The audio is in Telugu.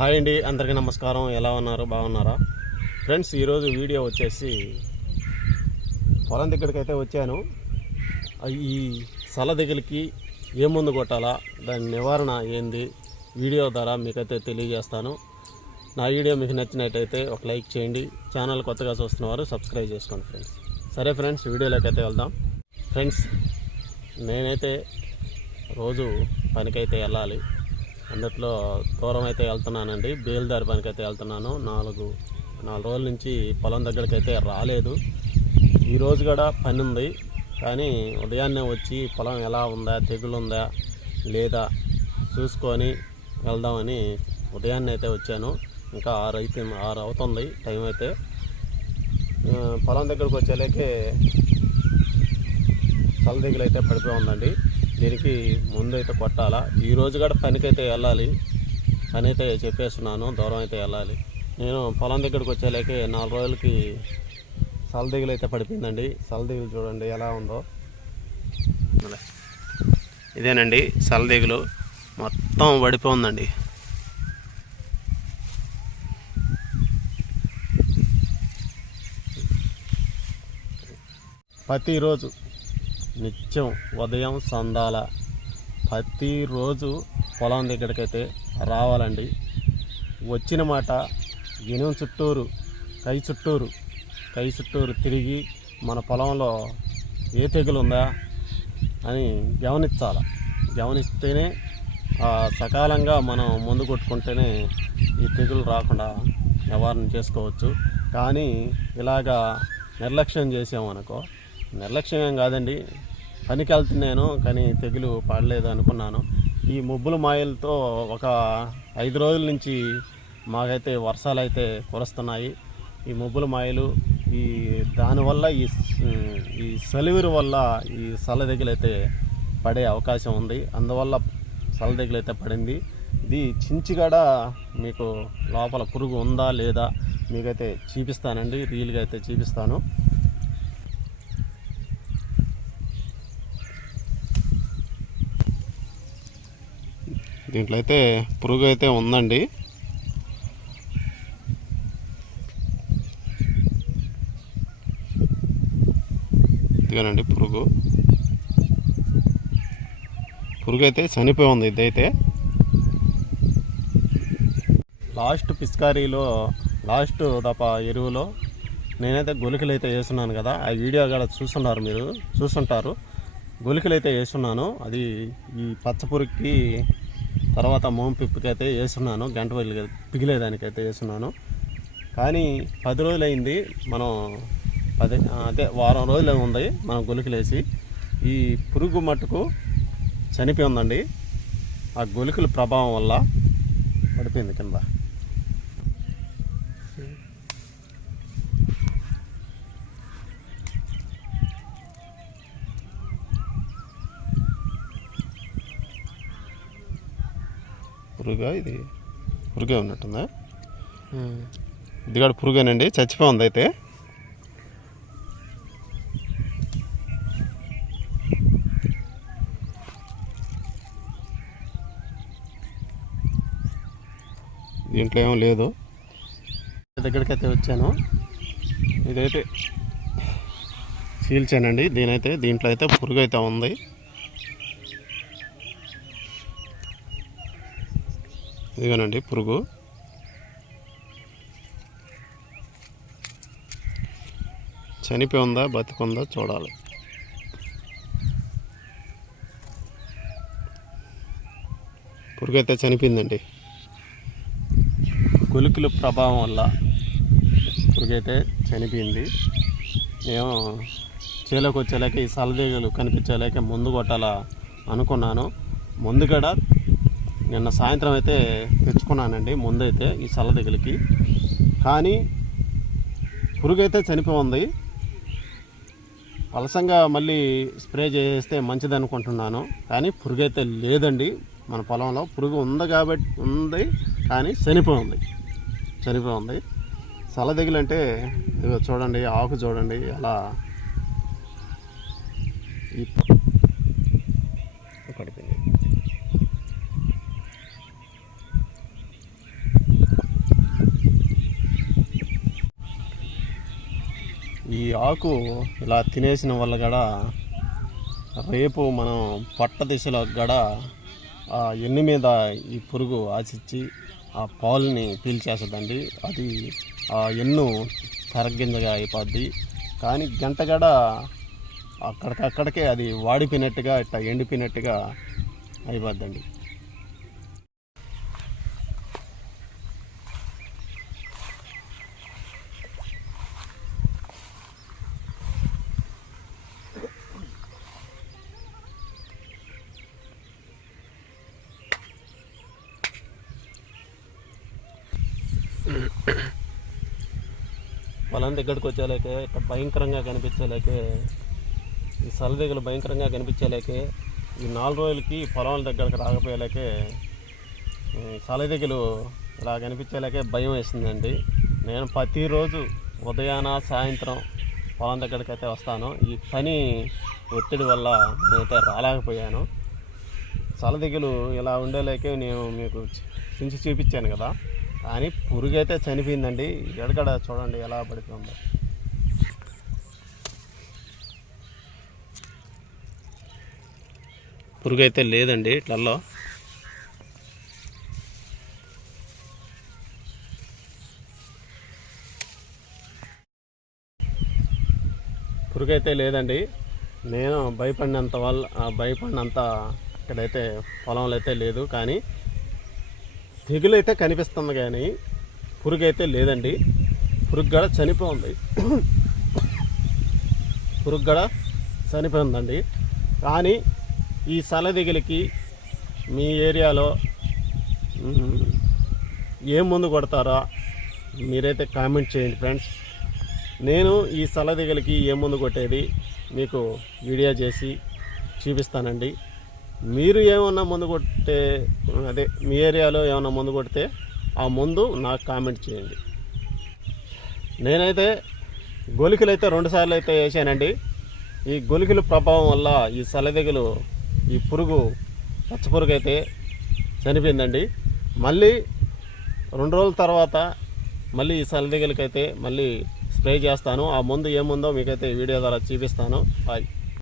హాయ్ అండి, అందరికీ నమస్కారం. ఎలా ఉన్నారు? బాగున్నారా ఫ్రెండ్స్? ఈరోజు వీడియో వచ్చేసి పొలం దగ్గరికి అయితే వచ్చాను. ఈ సల దగ్గరికి ఏ ముందు కొట్టాలా, దాని నివారణ ఏంది వీడియో ద్వారా మీకైతే తెలియజేస్తాను. నా వీడియో మీకు నచ్చినట్టయితే ఒక లైక్ చేయండి. ఛానల్ కొత్తగా చూస్తున్నవారు సబ్స్క్రైబ్ చేసుకోండి ఫ్రెండ్స్. సరే ఫ్రెండ్స్, వీడియోలోకి అయితే వెళ్దాం. ఫ్రెండ్స్, నేనైతే రోజు పనికైతే వెళ్ళాలి. అందుట్లో దూరం అయితే వెళ్తున్నానండి. బేల్దారి పనికి అయితే వెళ్తున్నాను. నాలుగు రోజుల నుంచి పొలం దగ్గరికి అయితే రాలేదు. ఈరోజు కూడా పని ఉంది, కానీ ఉదయాన్నే వచ్చి పొలం ఎలా ఉందా, తెగులు ఉందా లేదా చూసుకొని వెళ్దామని ఉదయాన్నే అయితే వచ్చాను. ఇంకా 6 అవుతుంది టైం అయితే. పొలం దగ్గరకు వచ్చేలేకే చల్ల దిగులు అయితే పడిపోయి ఉందండి. దీనికి ముందు అయితే కొట్టాలా. ఈరోజు కూడా పనికైతే వెళ్ళాలి. పని అయితే చెప్పేస్తున్నాను, దూరం అయితే వెళ్ళాలి. నేను పొలం దగ్గరికి వచ్చేలేకే 4 రోజులకి సలదిగులు అయితే పడిపోయిందండి. సలదిగులు చూడండి ఎలా ఉందో. ఇదేనండి సలదిగులు, మొత్తం పడిపోయిందండి. ప్రతిరోజు నిత్యం ఉదయం సందాల ప్రతిరోజు పొలం దగ్గరికైతే రావాలండి. వచ్చిన మాట ఎనుము చుట్టూరు కై చుట్టూరు తిరిగి మన పొలంలో ఏ తెగులు ఉందా అని గమనిస్తేనే సకాలంగా మనం ముందు కొట్టుకుంటేనే ఈ తెగులు రాకుండా నివారణ చేసుకోవచ్చు. కానీ ఇలాగా నిర్లక్ష్యం చేసామనుకో, నిర్లక్ష్యం ఏం కాదండి, పనికి వెళ్తున్నాను కానీ తెగులు పడలేదు అనుకున్నాను. ఈ ముబ్బుల మాయలతో ఒక 5 రోజుల నుంచి మాకైతే వర్షాలు అయితే కురుస్తున్నాయి. ఈ ముబ్బుల మాయలు దానివల్ల ఈ సలివిరి వల్ల ఈ సలదెగులు అయితే పడే అవకాశం ఉంది. అందువల్ల సలదెగులు అయితే పడింది. ఇది చించిగడ మీకు లోపల పురుగు ఉందా లేదా మీకైతే చూపిస్తానండి, రీల్గా అయితే చూపిస్తాను. దీంట్లో అయితే పురుగు అయితే ఉందండి. ఇదిగోనండి పురుగు అయితే చనిపోయి ఉంది. ఇదైతే లాస్ట్ పిస్కారీలో లాస్ట్ దప ఎరువులో నేనైతే గొలికలు అయితే వేస్తున్నాను కదా, ఆ వీడియో కూడా చూస్తుంటారు. గొలికలు అయితే వేస్తున్నాను. అది ఈ పచ్చపురుగుకి తర్వాత మోంపిప్పుకి అయితే వేస్తున్నాను. గంట పిగిలేదానికైతే వేస్తున్నాను. కానీ 10 రోజులు అయింది, మనం వారం రోజులు ఉంది మనం గొలికలేసి. ఈ పురుగు మట్టుకు చనిపోయి ఉందండి. ఆ గొలికల ప్రభావం వల్ల పడిపోయింది కింద. ఇది పురుగే ఉన్నట్టుందా? ఇది కూడా పురుగేనండి, చచ్చిపోయింది అయితే. దీంట్లో ఏమో లేదు. దగ్గరికైతే వచ్చాను. ఇదైతే చీల్చానండి. దీంట్లో అయితే పురుగు అయితే ఉంది. ఇదిగోనండి పురుగు. చనిపోయి ఉందా బతికుందా చూడాలి. పురుగు అయితే చనిపోయిందండి. గొలుకుల ప్రభావం వల్ల పురుగు అయితే చనిపోయింది. నేను చేలోకి వచ్చేలాక ఈ సలదేగలు కనిపించేలాక ముందు కొట్టాలా అనుకున్నాను. ముందు కూడా నిన్న సాయంత్రం అయితే తెచ్చుకున్నానండి ముందైతే ఈ సలదెగులకి. కానీ పురుగు అయితే చనిపోయింది. పలసంగా మళ్ళీ స్ప్రే చేస్తే మంచిది అనుకుంటున్నాను, కానీ పురుగు అయితే లేదండి. మన పొలంలో పురుగు ఉంది కానీ చనిపోయింది. సలదెగులు అంటే ఇదిగో చూడండి, ఆకు చూడండి అలా పడిపోయింది. ఈ ఆకు ఇలా తినేసిన వల్ల కూడా రేపు మనం పొట్ట దిశలో కూడా ఆ ఎన్ని మీద ఈ పురుగు ఆశించి ఆ పాలుని పీల్చేస్తుందండి. అది ఆ ఎన్ను కరగ్గింజగా అయిపోద్ది. కానీ గంట కూడా అక్కడికక్కడికే అది వాడిపోయినట్టుగా ఇట్లా ఎండిపోయినట్టుగా అయిపోద్దండి. పొలం దగ్గరికి వచ్చేలాకే ఇక్కడ భయంకరంగా కనిపించేలాకే ఈ సలదిగలు భయంకరంగా కనిపించేలాకే ఈ 4 రోజులకి పొలం దగ్గరకు రాకపోయేలాకే సలదిగలు ఇలా కనిపించేలాకే భయం వేసిందండి. నేను ప్రతిరోజు ఉదయాన సాయంత్రం పొలం దగ్గరికి అయితే వస్తాను. ఈ పని ఒత్తిడి వల్ల నేనైతే రాలేకపోయాను. సలదిగలు ఇలా ఉండేలాకే నేను మీకు చించి చూపించాను కదా, కానీ పురుగు అయితే చనిపోయిందండి. ఎడగడ చూడండి ఎలా పడిపోయిందో. పురుగు అయితే లేదండి ఇట్లలో. పురుగు అయితే లేదండి. నేను భయపడినంత ఇక్కడైతే పొలంలో అయితే లేదు. కానీ తెగులు అయితే కనిపిస్తుంది కానీ పురుగు అయితే లేదండి. పురుగు కూడా చనిపోయింది. పురుగు కూడా చనిపోయిందండి. కానీ ఈ సలదిగలికి మీ ఏరియాలో ఏం మందు కొడతారో మీరైతే కామెంట్ చేయండి ఫ్రెండ్స్. నేను ఈ సలదిగలికి ఏం మందు కొట్టేది మీకు వీడియో చేసి చూపిస్తానండి. మీరు ఏమన్నా మందు కొట్టే మీ ఏరియాలో ఏమన్నా మందు కొడితే ఆ మందు నాకు కామెంట్ చేయండి. నేనైతే గొలికలు అయితే 2 సార్లు అయితే వేసానండి. ఈ గొలికల ప్రభావం వల్ల ఈ సలదిగలు ఈ పురుగు పచ్చపురుగు అయితే చనిపోయిందండి. మళ్ళీ 2 రోజుల తర్వాత మళ్ళీ ఈ సలదిగలకైతే మళ్ళీ స్ప్రే చేస్తాను. ఆ మందు ఏముందో మీకైతే వీడియో ద్వారా చూపిస్తాను. బాయ్.